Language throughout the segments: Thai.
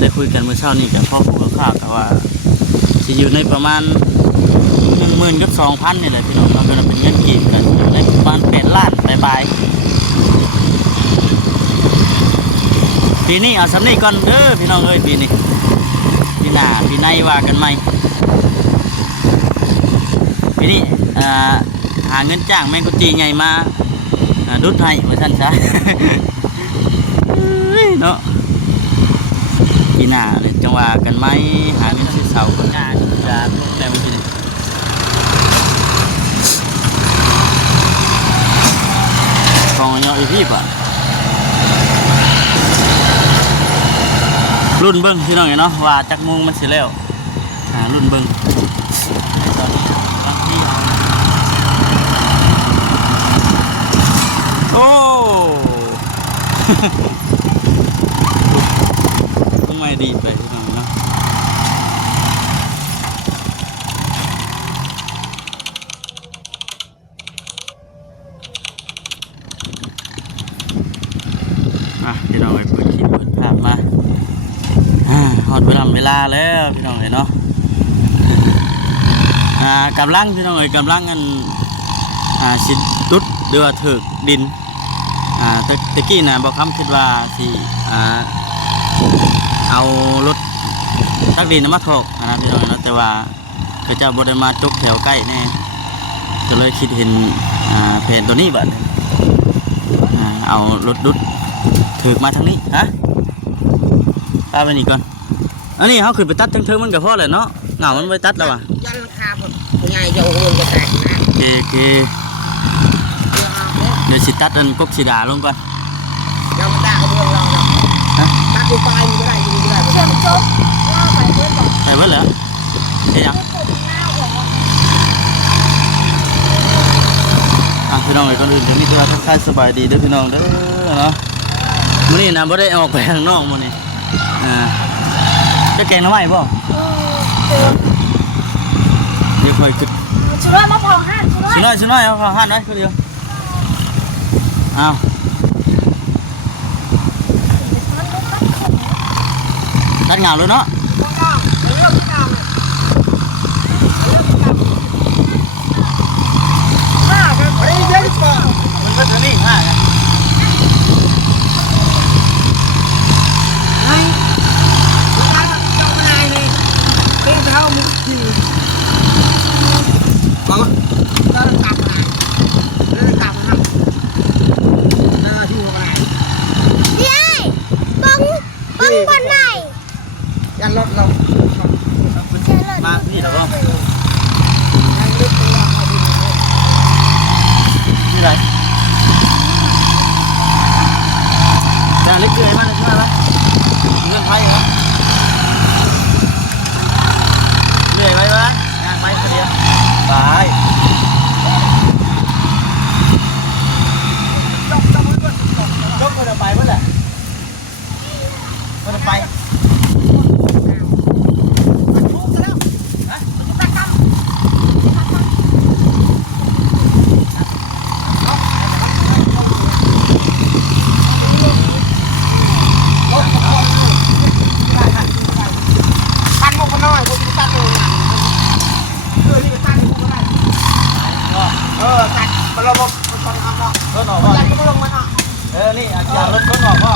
ได้คุยกันเมื่อเช้านี้กับพ่อผู้ข่าวกับว่าจะอยู่ในประมาณ10,000กับ2,000นี่แหละพี่น้องเราก็เป็นเงินกีบกันในประมาณ8 ล้านปลายปีนี้เอาสำนี้ก่อนเด้อพี่น้องเอ้ยปีนี้ปีหน้าปีในว่ากันใหม่ปีนี้หาเงินจ้างแมงกุจีใหญ่มาดุดให้มาสั้นซะ เนาะปีหน้าเลยจังว่ากันไหมหาเงินซื้อเสาคนงานจะแต่ไม่เป็นของเนาะอีพี่ป่ะรุ่นเบิ้งพี่น้องเนาะว่าจักมุงมันเสียแล้วรุ่นเบิ้งตอนนี้โอ้ ทำไมดีไปพี่น้องเนาะพี่น้องไปเปิดคลิปเปิดภาพมาหอดเวลาแล้วพี่น้องเนาะกำลังพี่น้องกำลังกันสิดุดเดือถึกดินตะกี้นะบอกคำคิดว่าสิเอารถตักดินมาถกนะพี่น้องนะแต่ว่าก็จะบริมาจุกแถวใกล้แน่ก็เลยคิดเห็นเพนตัวนี้บัดเอารถดุดถึกมาทางนี้ตามไปนี่ก่อนอันนี้เขาขึ้นไปตัดเทิงมันกับพ่อเลยเนาะเหงามันไปตัดแล้วว่ะยันคาแบบใหญ่จะโอ้โหจะแตกนะโอเคเดี๋ยวสิตัดอันกบสีดาลงก่อนยังมันด่าเขาเรื่องเราตัดอยู่ปลายมันก็ได้อยู่ก็ได้ไม่ได้ไปเมื่อไหร่เฮ้ยยังพี่น้องไอ้คนอื่นจะมีตัวทักทายสบายดีด้วยพี่น้องเด้อเนาะมื้อนี้นะบ่ได้ออกไปข้างนอกมื้อนี้จะแกงน้ำไหมบ่เดี๋ยวค่อยขึ้นชุน้อยมาพอห้านชุน้อยเอาพอห้านไว้คือเดียวตัดเงาเลยเนาะมันก็จะนี่ยันรถเรามาพี่หรอพ่อนี่ไรจานเล็กเกลือมันใช่ไหมเงินไทยเหรอเหนื่อยไหมวะงานไปคนเดียวไปยกคนเดียวไปเมื่อไหร่คนเดียวไปนี่อยากรถรถออกก็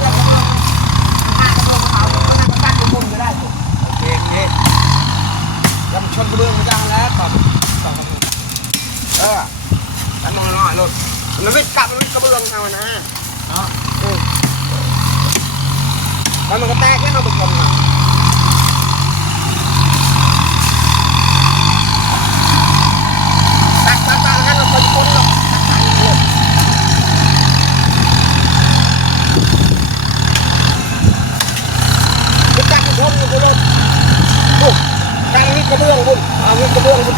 อยากรถเขาตั้งอยู่บนก็ได้โอเคแล้วชนกระเบื้องไม่ได้แล้วต่อตั้งมองหน่อยรถมันวิ่งกลับมันวิ่งกระเบื้องทางนะแล้วมันก็แตกแค่เราไปชนนะตัดให้เราไปชนหรอกบุญอยู่บุญบุญกลางนี่กระเบื้องบุญนี่กระเบื้องบุญ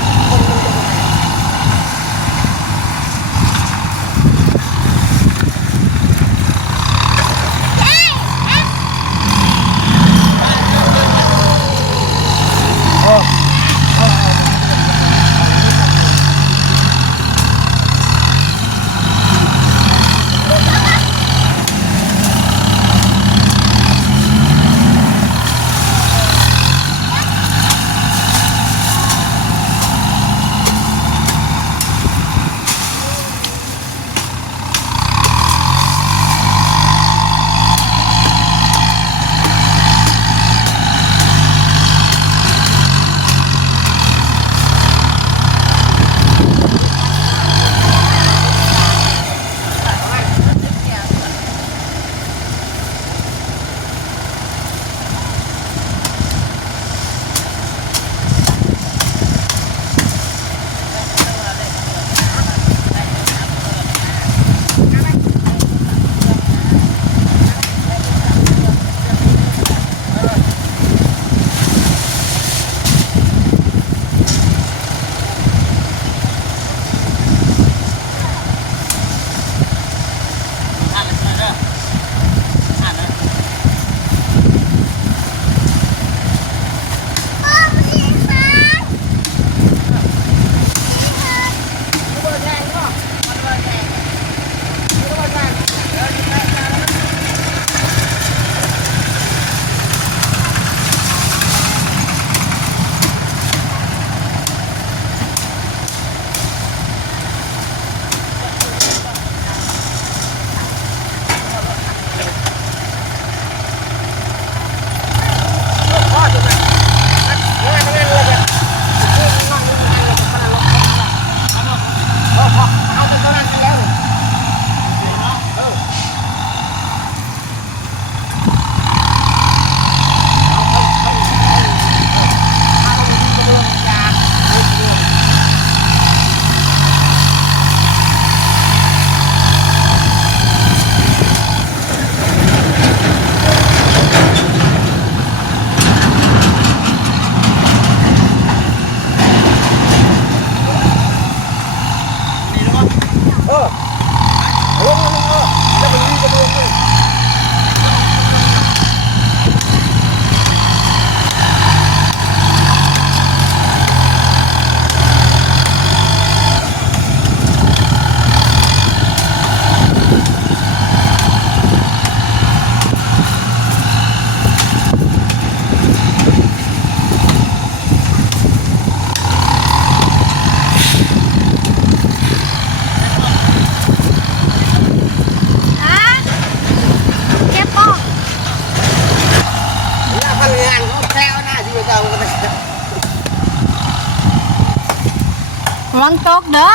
ระวังตกเด้อ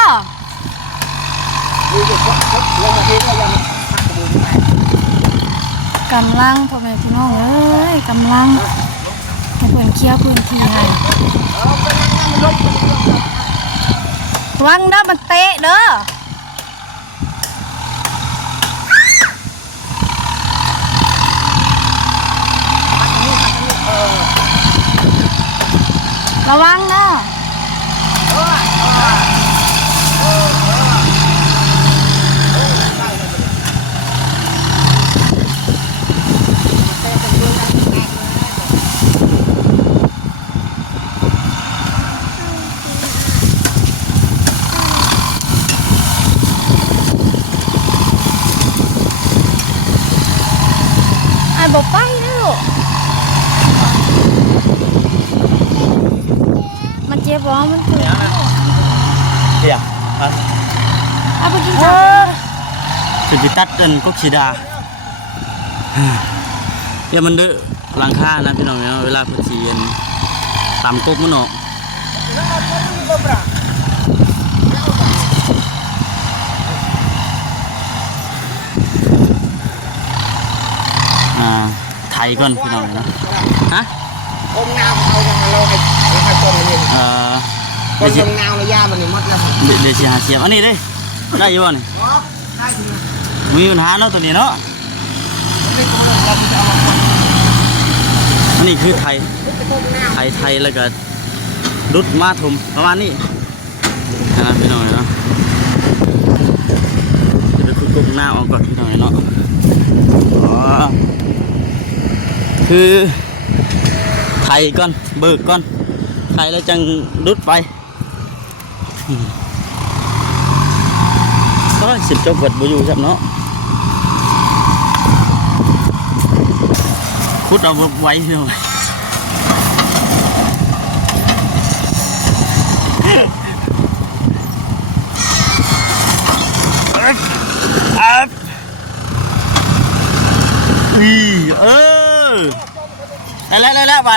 มีเด็กก็ลงมาเองแล้วยังหักกระบุงไป กำลังพ่อแม่พี่น้องเอ้ยกำลังให้เพื่อนเคลียร์พื้นที่ให้ระวังเด้อมันเตะเด้อระวังเด้อไอ้บอกไปนะลูกมันเจ็บร้อนมันปวด เดี๋ยว เอาไปกินข้าว คือไปตัดกันก็ขีดาเดี๋ยวมันดื้อหลังคานะพี่น้องเนาะเวลาเพิ่นสิเย็นตามกกมันออกไทยก่อนพี่น้องเนาะฮะ อมน้ำเอาอย่างมาเราให้ต้มมันนี่ต้ม เดี๋ยวสิ น้ำในย่ามันนี่หมดแล้ว เดี๋ยวสิหาเสียบอันนี้เด้ได้อยู่บ่นี่ ได้ที มีปัญหาเนาะตัวนี้เนาะ นี้เราจะเอามาคน อันนี้คือไทย จะต้มน้ำ ไทยแล้วก็รุดมาถมประมาณนี้นะพี่น้องเนาะเดี๋ยวไปคุยกบหน้าออกก่อนพี่น้องเนาะอ๋อคือไทยก่อนเบิกก่อนไทยแล้วจังรุดไปก็สิบจบเบิดบ่อยู่ครับเนาะคุดเอาไว้พี่น้องได้แล้วไป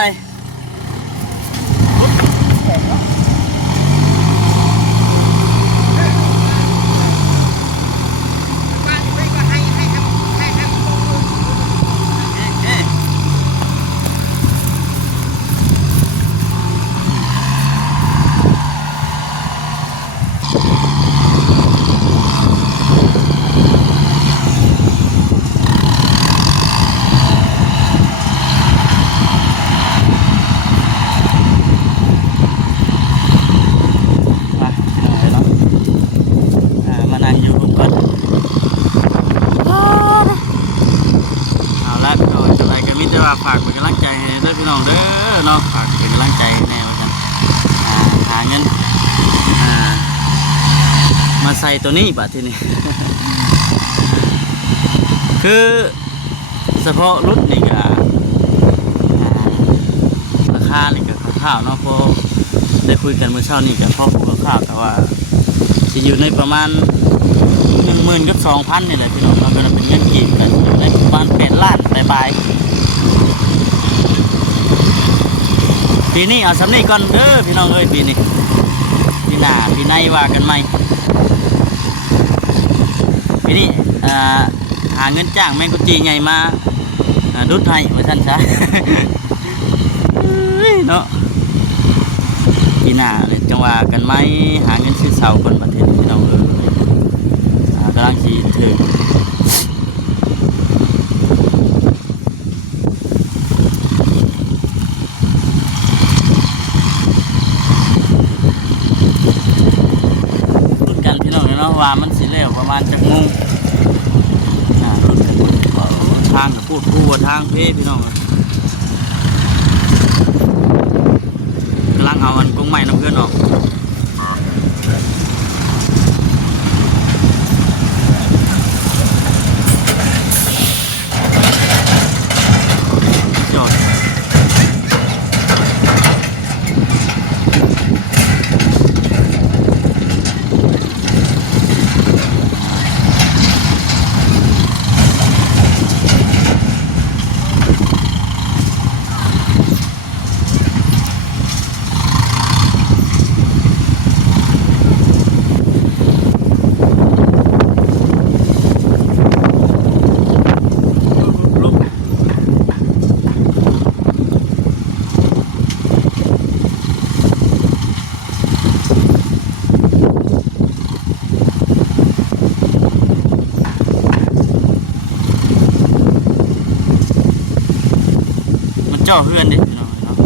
มานั่งอยู่ก่อนเอาละก็จะไปกันมิตรว่าฝากเป็นกำลังใจให้ด้วยพี่น้องเด้อเนาะฝากเป็นกำลังใจให้แน่เหมือนกันหาเงินมาใส่ตัวนี้บัดทีนี้ คือเฉพาะรุ่นนี่ก็ราคานี่ก็ข้าวๆเนาะพอได้คุยกันเมื่อเช้านี่ก็พอพูดข้าวๆแต่ว่าจะอยู่ในประมาณ10,000กับ2,000นี่แหละพี่น้องเราก็เป็นเงินกีบกันอยู่ในประมาณ8 ล้านปลายๆปีนี้เอาสำนี้ก่อนเด้อพี่น้องเอ้ยปีนี้ปีหน้าปีในว่ากันใหม่ปีนี้หาเงินจ้างแมงกุจีใหญ่มาดุดให้มาสั้นซะ เนาะปีหน้าเลยจังว่ากันไหมหาเงินซื้อเสาคนประเทศพี่น้องกำลังสีถึงรุ่นกันพี่น้องเนาะว่ามันสิเร็วประมาณจักโมงรุ่นกันทางพูดคู่ว่าทางเพพี่น้องกำลังเอาอันกงใหม่น้ำเพื่อนออกจอด เจาะเพื่อนดิพี่น้องเนาะ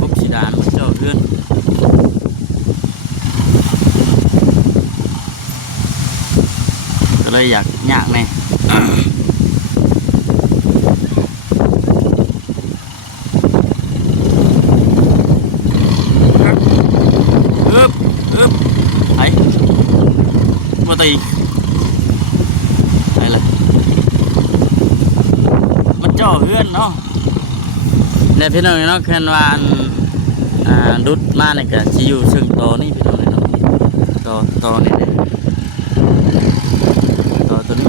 กบสีดานมาเจาะเพื่อนก็เลยอยากแน่ไอ้มาตีไอ้ละมันเจาะเพื่อนเนาะเนี่ยพี่น้องเนาะแค่ว่าดุดมาเนี่ยก็จะอยู่ซึ่งโตนี่พี่น้องเนาะโตนี่เนี่ยโตตัวนี้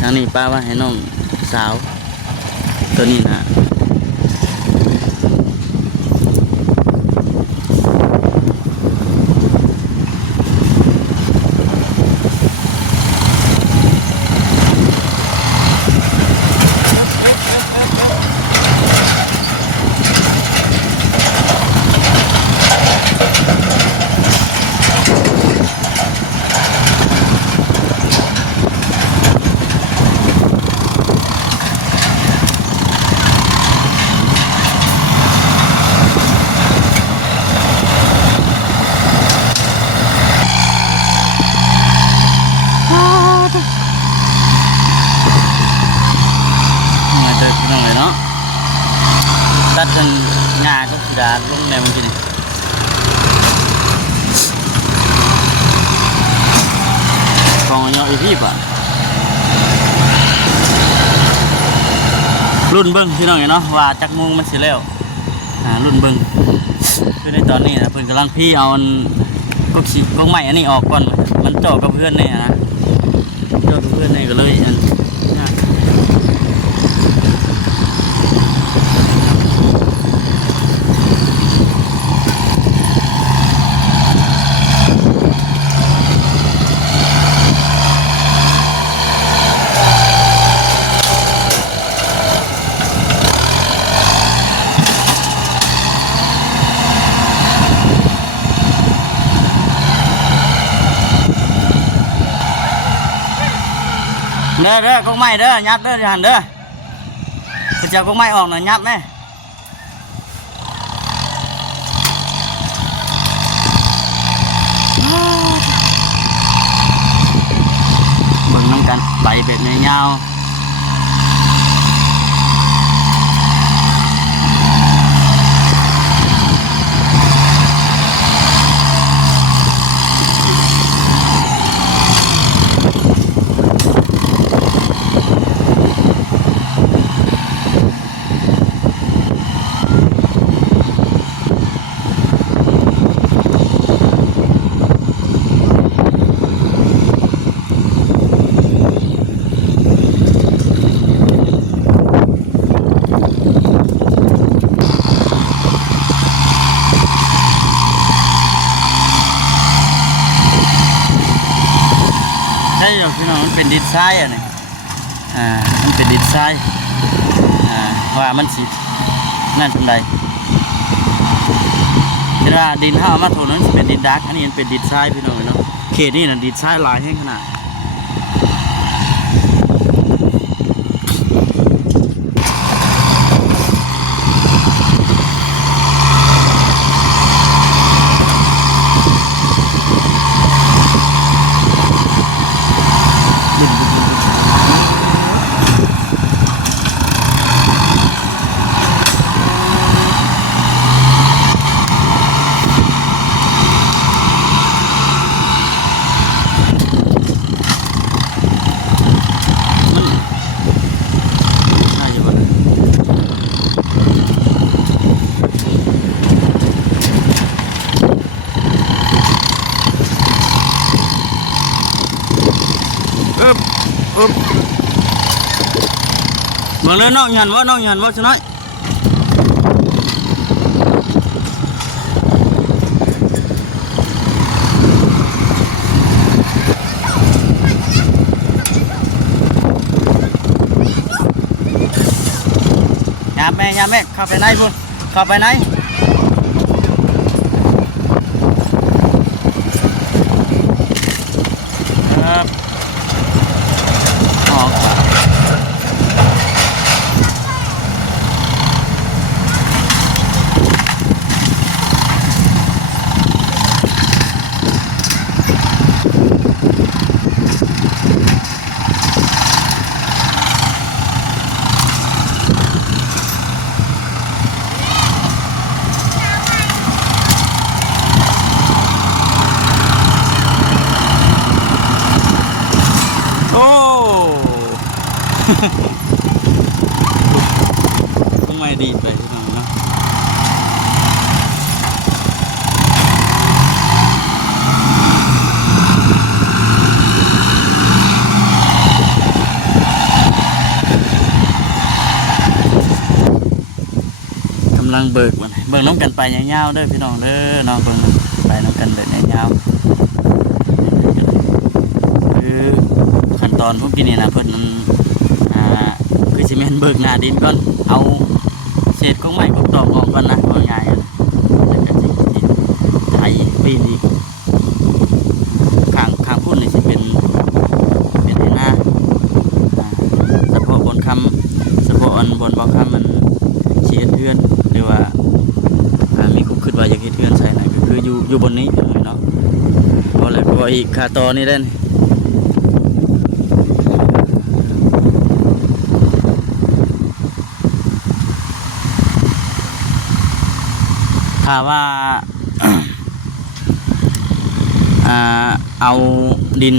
ทางนี้ป้าว่าให้น้องสาวตัวนี้นะมาเจอพี่น้องเลยเนาะตัดกันงาก็ดาลงในมันกินของเนาะอีพี่ป่ะรุ่นเบิ้งพี่น้องเนาะว่าจักมุงมันสิแล้วรุ่นเบิ้งคือในตอนนี้นะเพิ่นกำลังพี่เอาก็ใหม่อันนี้ออกก่อนมันเจาะกับเพื่อนเนี่ยนะเจาะกับเพื่อนเนี่ยก็เลยเด้อก็ไม่เด้อยับเด้อหันเด้อเจ้าก็ไม่ออกนะยับไหมบังน้ำกันไปแบบเงาใช่หรอกพี่น้องมันเป็นดินทรายอ่ะเนี่ยมันเป็นดินทรายว่ามันสินั่นทำไรเวลาดินห้าวมาโถนั้นเป็นดินดักอันนี้มันเป็นดินทรายพี่น้องเนาะเขตนี่นะดินทรายหลายแห่งขนาดบางเรื่องน้องยันว่าชนะยามแม่เข้าไปไหนพุ่นเข้าไปไหนครับออก ทำไมดีไปพี่น้องเนาะกำลังเบิกมันเบิกน้องกันไปยาวๆเด้อพี่น้องเด้อเนาะเบิกไปน้องกันเบิกยาวๆคือขั้นตอนพวกนี้นะเพิ่นคือสิแม่นเบิกหน้าดินก่อนเอาเศษของไม้ของตอกออกก่อนนะว่าง่ายๆแล้วก็สิไถปีนอีกข้างพุ่นนี่สิเป็นไอ้หน้าเฉพาะบนคำเฉพาะอันบนบ่คำมันเชียดเทือนหรือว่ามีคุกคิดว่าอยากเฮ็ดเทือนใส่ไหนก็คืออยู่บนนี้เนาะพอแล้วก็อีกค่าต่อนี่เด้นถ้าว่า เอาดิน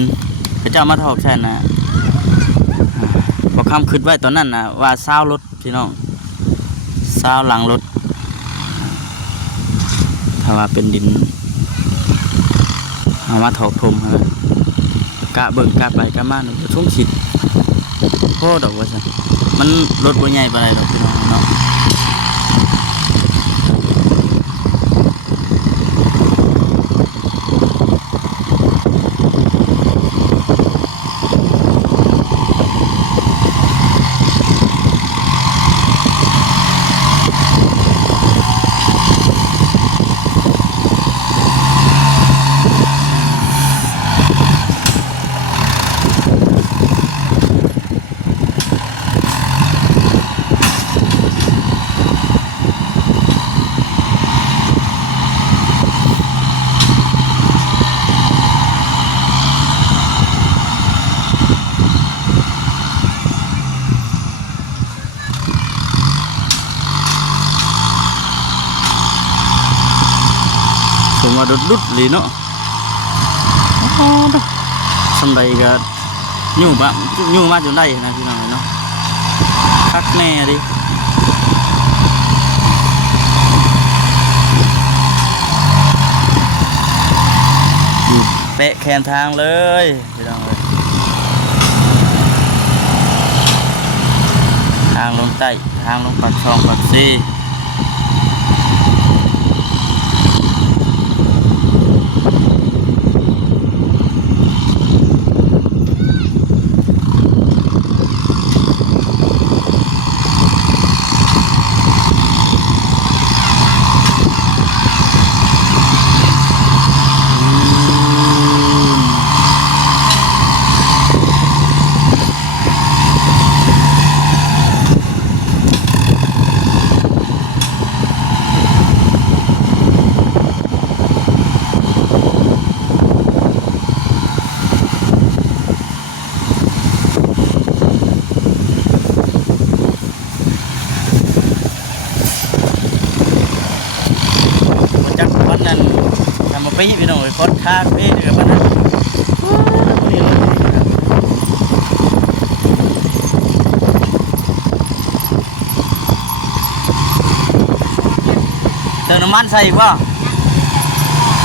พระเจ้ามาถอกใช่นะบอกคำคิดไว้ตอนนั้นนะว่าเศร้ารถพี่น้องเศร้าหลังรถถ้าว่าเป็นดินเอามาถอกทมครับกะเบิ่งกะไปกะมาหนึ่งช่วงฉิดโคตรดอกว่าสันมันรถบ่ใหญ่ปานใดดอกพี่น้องเนาะผมว่าดุดเลยเนาะสำใดก็อยู่มาจนได้นะพี่น้องเนาะคักแน่ดิเตะแขนทางเลยพี่น้องเลยทางลงใต้ทางลงปากช่องปากซีไปพี่น้องคดทางพี่เดือมันนะเติมน้ำมันใส่ป่ะ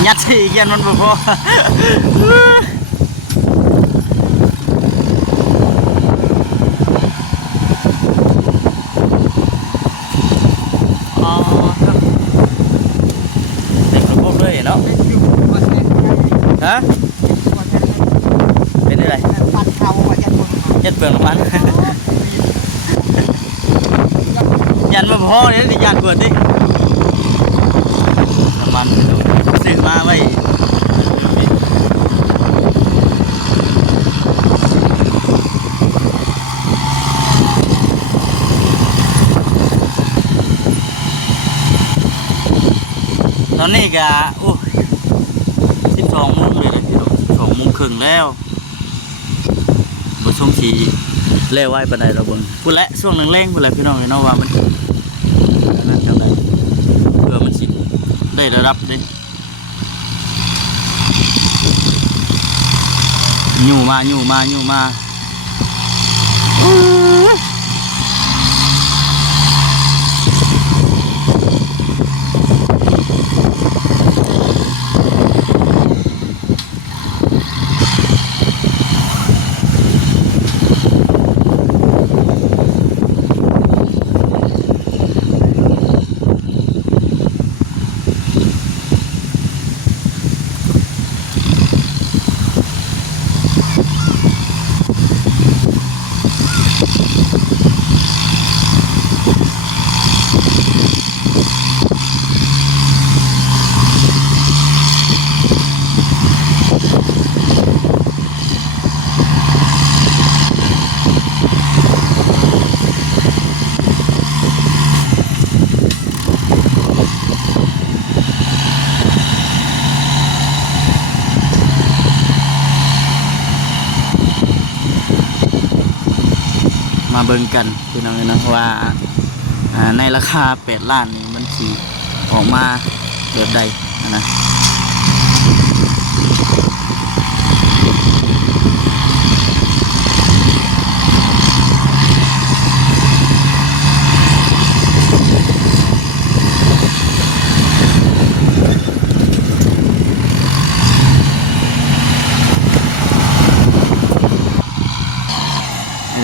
ยัดใส่เย็นมันบ่พอเนาะฮะเป็นอะไรปัดเขายัดเปลือกมันยันมาพอเลยดิยันเปิดดิน้ำมันซื้อมาไว้ตอนนี้ก็12 โมงเลยนะพี่น้อง12 โมงครึ่งแล้วบนช่วงสีเล่ไว้ปานใดเราเบิ่งพูดและช่วงแรงๆพูดและพี่น้องเนาะว่ามันนั่นจังไดเพื่อมันสิได้ระดับเด้อยู่มา เบิ่งกันพี่น้องเนาะว่าในราคา8 ล้านนี่มันสิออกมาแบบใดนะ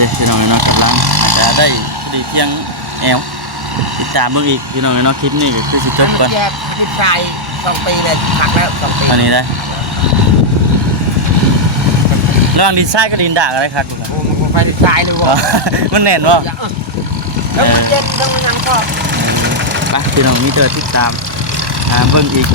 นี่พี่น้องเนาะกำลังอาจจะได้ดีเพียงแอลติดตามเบิ่งอีกพี่น้องเนาะคลิปนี้ก็คือสิจบก่อน แกดินทราย2 ปีเลยหักแล้ว2 ปี อันนี้ได้ระหว่างดินทรายกับดินด่างอะไรครับคุณ โอ้มันไปดินทรายเลย อ๋อ วะ มันแน่นวะ แล้วมันเย็นแล้วมันยังก็ ไปพี่น้องมีเจอติดตามเบิ่งอีก